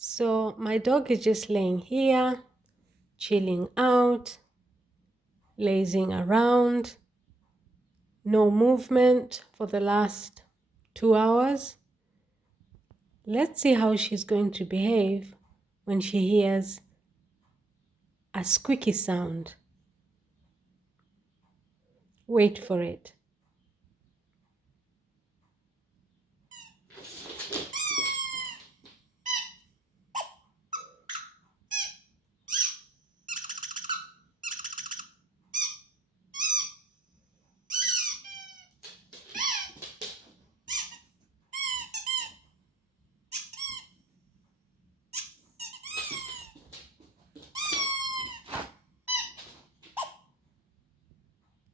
So my dog is just laying here, chilling out, lazing around, no movement for the last 2 hours. Let's see how she's going to behave when she hears a squeaky sound. Wait for it.